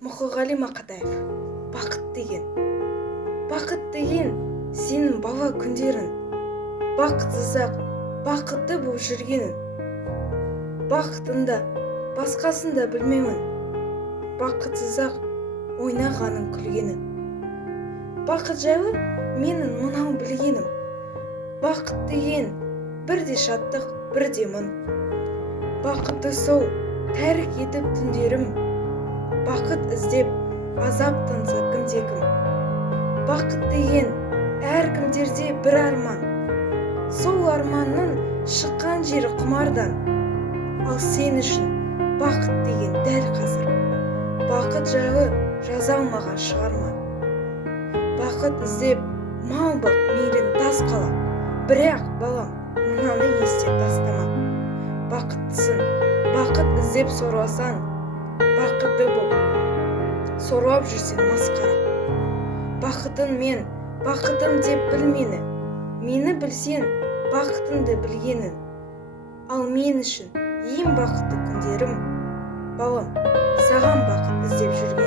Мұқағали Мақатаев. Бақыт деген сенің бала күндерің, бақытсыз-ақ бақытты болып жүргенің. Бақытында басқасында білмеуін, бақытсыз-ақ ойнағаның күлгенің. Бақыт жайлы менің мынау білгенім, бақыт деген бірде шаттық, бірде мұң. Бақытты сол тәрік етіп түндерім, бақыт іздеп азаптанса кімде-кім. Бақыт деген әркімдерде бір арман, сол арманның шыққан жері құмардан. Ал сен үшін бақыт деген дәл қазір, бақыт жайлы жаза алмаған шығарма. Бақыт іздеп мал бақ мейлің тас қала, бірақ балам мынаны естен тастама. Бақыттысың, бақыт іздеп сорласаң, бақытты бол, сорлап жүрсең масқара. Бақытын мен, бақытым деп біл мені білсең, бақытыңды білгенін. Ал мен үшін ең бақытты күндерім, балам, саған бақыт іздеп жүрген.